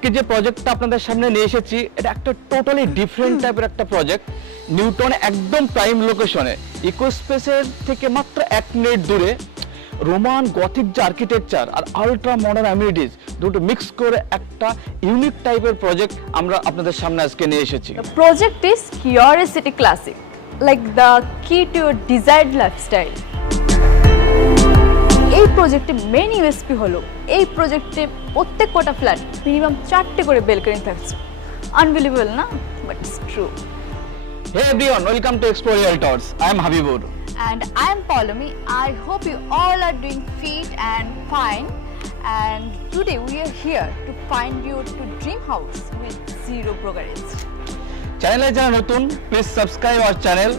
আজকে যে প্রজেক্টটা আপনাদের সামনে নিয়ে এসেছি এটা একটা টোটালি ডিফারেন্ট টাইপের একটা প্রজেক্ট। নিউটন একদম প্রাইম লোকেশনে, ইকোস্পেসের থেকে মাত্র 1 মিনিট দূরে রোমান গথিক যে আর্কিটেকচার আর আলট্রা মডার্ন অ্যামিনিটিস দুটো মিক্স করে একটা ইউনিক টাইপের প্রজেক্ট আমরা আপনাদের সামনে আজকে নিয়ে এসেছি। The project is Curiosity Classic, like the key to your desired lifestyle. এই প্রজেক্টে মেইন ইউএসপি হলো এই প্রজেক্টে প্রত্যেক কটা ফ্ল্যাট মিনিমাম 4টে করে বেলকনি থাকছে। আনবিলিভেবল না, but it's true. Hey everyone, welcome to Explore Real Towers. I am Habibur. And I am Paulomi. I hope you all are doing fit and fine. And today we are here to find you to dream house with zero brokerage. চ্যানেলে যারা নতুন, please subscribe our channel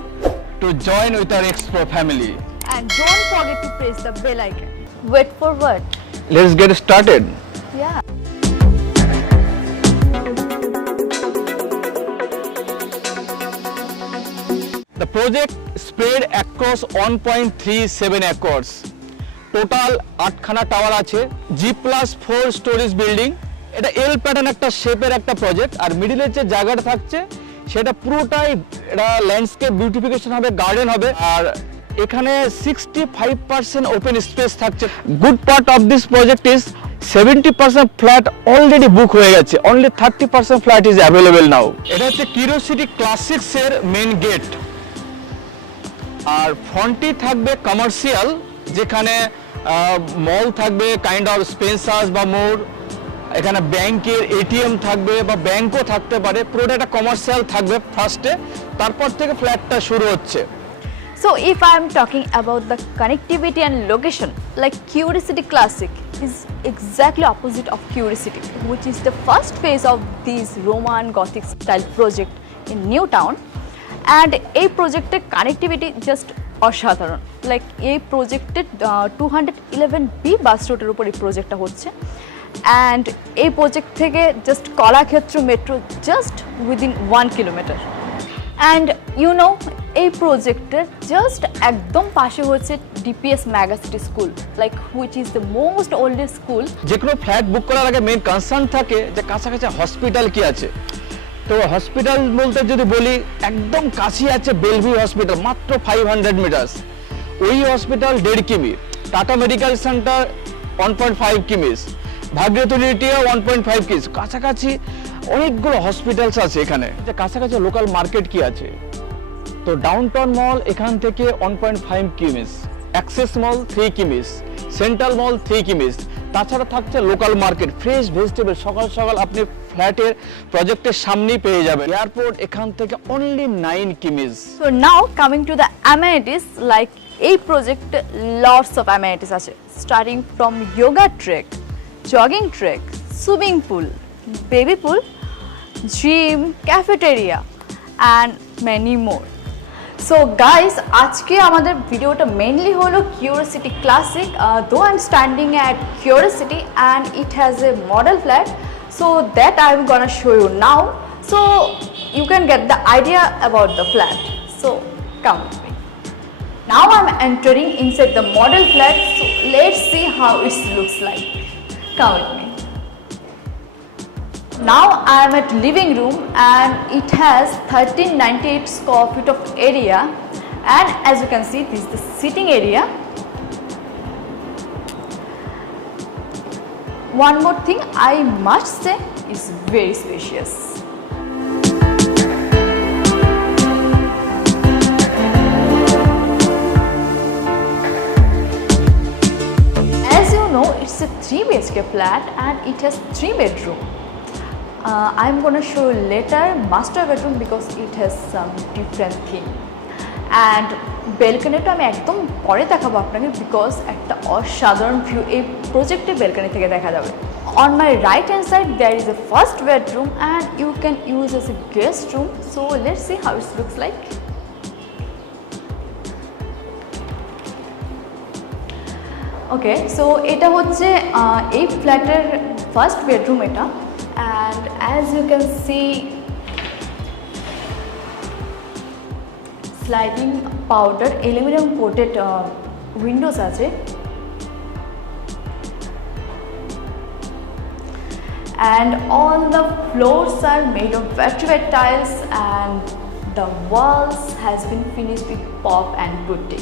to join with our explore family. And don't forget to press the bell icon. Wait for what? Let's get started. Yeah. The project spread across 1.37 acres. Total 8খানা tower আছে, G+4 storage building. এটা এল প্যাটার্ন একটা শেপের একটা প্রজেক্ট, আর মিডিলের যে জায়গাটা থাকছে সেটা পুরোটাই এটা ল্যান্ডস্কেপ বিউটিফিকেশন হবে, গার্ডেন হবে, আর এখানে 65% ওপেন স্পেস থাকছে। Good part of this project is 70% flat already book হয়ে গেছে, only 30% flat is available now. এটা হচ্ছে কিউরিওসিটি ক্লাসিক্স এর মেইন গেট, আর ফ্রন্টে থাকবে কমার্শিয়াল, যেখানে মল থাকবে, কাইন্ড অফ স্পেন্সার্স বা মোর, এখানে ব্যাংকের এটিএম থাকবে বা ব্যাংকও থাকতে পারে। পুরোটা একটা কমার্শিয়াল থাকবে ফার্স্টে, তারপর থেকে ফ্ল্যাটটা শুরু হচ্ছে। So if I am talking about the connectivity and location, like Curiosity Classic is exactly opposite of Curiosity, which is the first phase of this Roman Gothic style project in New Town. And এই প্রজেক্টের connectivity just অসাধারণ। লাইক এই প্রজেক্টের 211B বাস রুটের উপর এই প্রজেক্টটা হচ্ছে, অ্যান্ড এই প্রজেক্ট থেকে just Kalakshetra metro just within 1 kilometre. And you know এই প্রজেক্টের জাস্ট একদম পাশে হচ্ছে DPS Megacity school, like which is the most oldest school. যে কোনো ফ্ল্যাট বুক করার আগে মেইন কনসার্ন থাকে যে কাছাকাছি হসপিটাল কি আছে। তো হসপিটাল বলতে যদি বলি, একদম কাছে আছে বেলভিউ হসপিটাল, মাত্র 500 মিটার্স। ওই হসপিটাল 1.5 কিমি, টাটা মেডিকেল সেন্টার 1.5 কিমিস, ভাগ্যতুলিটিয়া 1.5 কিমিস। কাছাকাছি অনেকগুলো হসপিটালস আছে এখানে। যে কাছাকাছি লোকাল মার্কেট কি আছে, তো ডাউনটাউন মল এখান থেকে 1.5 কিমিস, অ্যাক্সেস মল 3 কিমিস, সেন্ট্রাল মল 3 কিমিস। তাছাড়া থাকছে লোকাল মার্কেট, ফ্রেশ ভেজিটেবল সকাল সকাল আপনি ফ্ল্যাটের প্রজেক্টের সামনেই পেয়ে যাবেন। এয়ারপোর্ট এখান থেকে অনলি 9 কিমিস। So now coming to the amenities, like এই প্রজেক্টে lots of amenities আছে, starting from yoga track, jogging track, swimming pool, baby pool, gym, cafeteria and many more. So guys, আজকে আমাদের ভিডিওটা মেইনলি হলো Curiosity Classic, though I'm standing at Curiosity and it has a model flat, so that I'm gonna show you now, so you can get the idea about the flat. So come with me. Now I'm entering inside the model flat, so let's see how it looks like. Come with me. Now I am at living room and it has 1398 square feet of area, and as you can see, this is the sitting area. One more thing I must say, it's very spacious. As you know, it's a 3 BHK flat and it has 3 bedrooms. I'm gonna show you later master bedroom because it has some different theme, and বেলকনিটা আমি একদম পরে দেখাবো আপনাকে বিকজ একটা অসাধারণ ভিউ এই প্রজেক্টের বেলকনি থেকে দেখা যাবে। On my right hand side there is a first bedroom and you can use as a guest room, so let's see how it looks like. Okay, so এটা হচ্ছে এই ফ্ল্যাটের ফার্স্ট বেডরুম এটা, and as you can see sliding powder aluminum coated windows আছে, and all the floors are made of vertebrate tiles and the walls has been finished with pop and putty.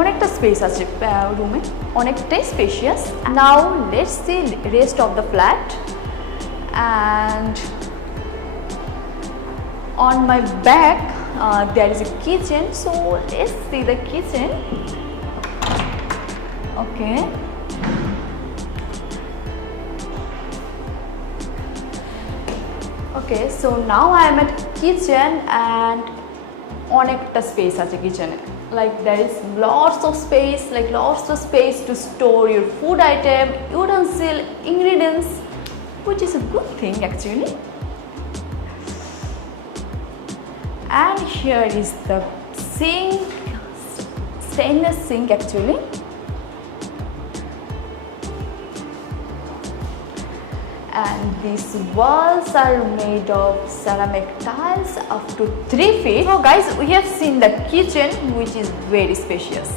অনেকটা স্পেস আছে রুমে, অনেকটাই spacious. Now let's see rest of the flat and on my back there is a kitchen, so let's see the kitchen. Okay, okay, so now I am at kitchen and অনেকটা স্পেস আছে কিচেনে, like there is lots of space to store your food item, utensil, ingredients, which is a good thing actually. And here is the sink, stainless sink actually. And these walls are made of ceramic tiles up to 3 feet. So guys, we have seen the kitchen, which is very spacious.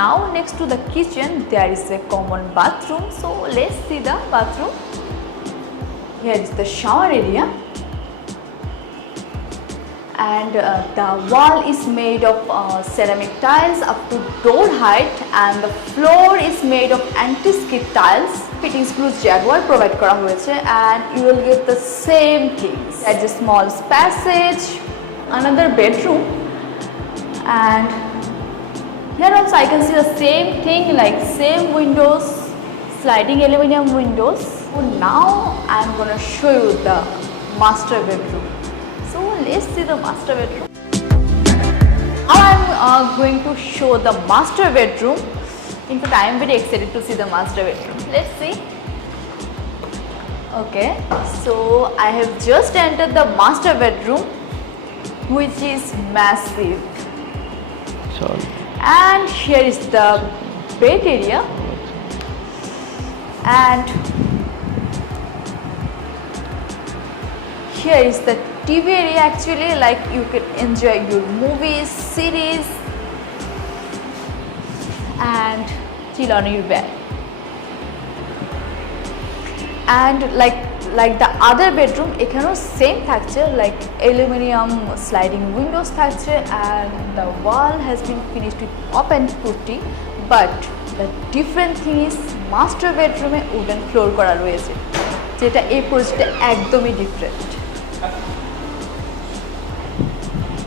Now next to the kitchen there is a common bathroom, so let's see the bathroom. Here is the shower area, and the wall is made of ceramic tiles up to door height, and the floor is made of anti-skid tiles. Fitting screws Jaguar provide kora hoyeche, and you will get the same things. There's a small passage, another bedroom, and here also I can see the same thing, like same windows, sliding aluminum windows. So now I'm gonna show you the master bedroom. So let's see the master bedroom. Now I'm going to show the master bedroom. In fact, I am very excited to see the master bedroom. Let's see. Okay, so I have just entered the master bedroom, which is massive. Sorry. And here is the bed area, and here is the TV area actually, like you can enjoy your movies, series and chill on your bed. And like the other bedroom, এখানেও সেম থাকছে, like aluminum sliding windows থাকছে, and the wall has been finished with pop and putty, but the different thing is master bedroom A wooden floor করা রয়েছে, যেটা এই প্রজেক্টে একদমই different.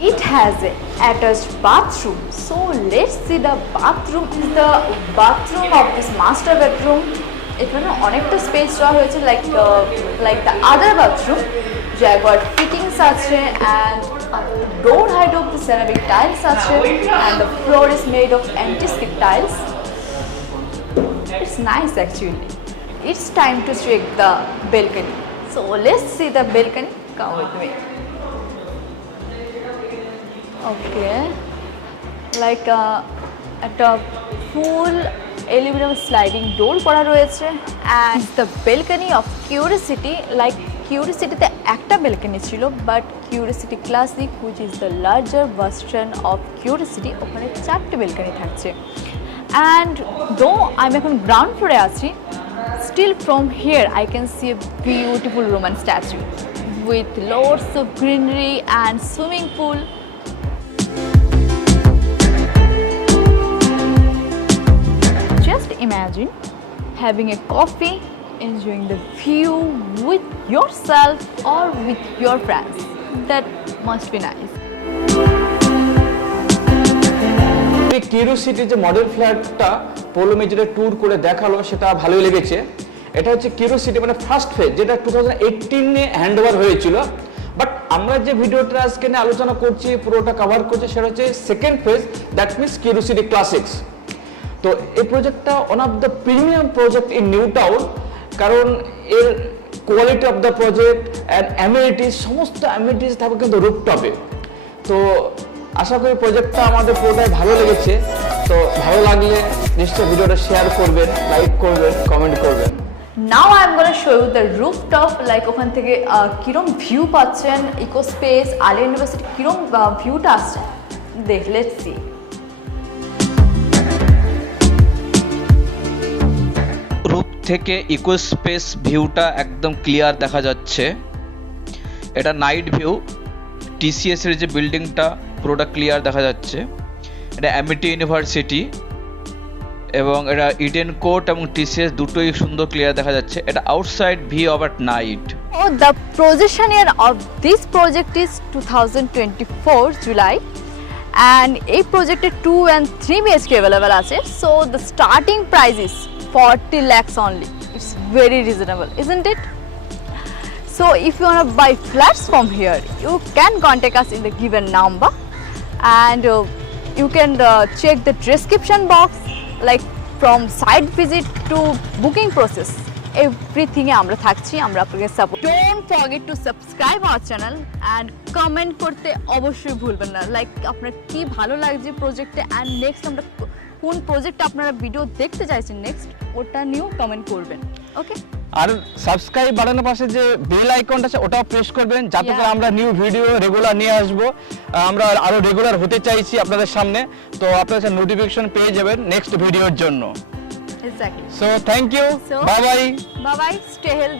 It has an attached bathroom, so let's see the bathroom. This is the bathroom of this master bedroom. এখানে অনেকটা স্পেস দেওয়া হয়েছে, like the other bathroom. Jaguar fittings আছে, and door height of the ceramic tiles আছে, and the floor is made of anti-skid tiles. It's nice actually. It's time to check the balcony. So let's see the balcony. Come with me. Okay, like একটা ফুল aluminum sliding door করা রয়েছে, and the balcony of Curiosity, like Curiosity তে একটা balcony ছিল, but Curiosity Classic, which is the larger version of Curiosity, ওখানে 4টে balcony থাকছে। And though I'm এখন ground floor এ আছি, still from here I can see a beautiful Roman statue with lots of greenery and swimming pool. Just imagine having a coffee, enjoying the view with yourself or with your friends. That must be nice. Curiosity যে মডেল ফ্ল্যাটটা পোলো মেজরে ট্যুর করে দেখালো, সেটা ভালোই লেগেছে। এটা হচ্ছে কিউরিওসিটি মানে ফার্স্ট ফেজ, যেটা 2018-এ হ্যান্ড ওভার হয়েছিল। বাট আমরা যে ভিডিওটা আজকে নিয়ে আলোচনা করছি, পুরোটা কভার করছি, সেটা হচ্ছে second phase, that means curiosity classics. তো এই প্রজেক্টটা one of the premium project in new town, কারণ এর quality of the project and amenities, সমস্ত অ্যামিনিটিস থাকবে কিন্তু রুফটপে। তো আশা করি প্রজেক্টটা আমাদের পুরোটাই ভালো লেগেছে। তো ভালো লাগলে নিশ্চয়ই ভিডিওটা শেয়ার করবেন, লাইক করবেন, কমেন্ট করবেন। Now I'm going to show you the rooftop, like ওখান থেকে কিরম ভিউ পাচ্ছেন, ইকো স্পেস, আলিয়া ইউনিভার্সিটি কিরম ভিউটা আসছে, দেখ লেটস সি। থেকে ইকো স্পেস ভিউটা একদম ক্লিয়ার দেখা যাচ্ছে। এটা নাইট ভিউ, টিসিএস এর যে বিল্ডিংটা পুরোটা ক্লিয়ার দেখা যাচ্ছে। এটা অ্যামিটি ইউনিভার্সিটি এবং এটা ইডেন কোর্ট এবং টিসিএস দুটোই সুন্দর ক্লিয়ার দেখা যাচ্ছে। এটা outside view of at night. Oh, the possession year of this project is 2024 July and এই প্রজেক্টে 2 and 3 BHK available আছে, so the starting price is 40 lakhs only. It's very reasonable, isn't it? So if you want to buy flats from here, you can contact us in the given number and you can check the description box, like from site visit to booking process. Everything এ আমরা থাকছি, আমরা আপনাকে support. Don't forget to subscribe our channel and comment করতে অবশ্যই ভুলবেন না, লাইক আপনার কি ভালো লাগছে প্রজেক্টে অ্যান্ড নেক্সট আমরা কোন প্রজেক্টে আপনারা ভিডিও দেখতে চাইছেন নেক্সট, ওটা নিয়েও কমেন্ট করবেন। ওকে, আর সাবস্ক্রাইব বাটনের পাশে যে বেল আইকনটা আছে ওটাও প্রেস করবেন, যাতে করে Yeah. আমরা নিউ ভিডিও রেগুলার নিয়ে আসবো। আমরা আরো রেগুলার হতে চাইছি আপনাদের সামনে, তো আপনারা নোটিফিকেশন পেয়ে যাবেন নেক্সট ভিডিওর জন্য। Exactly. So thank you, So- bye bye. Bye bye, stay healthy.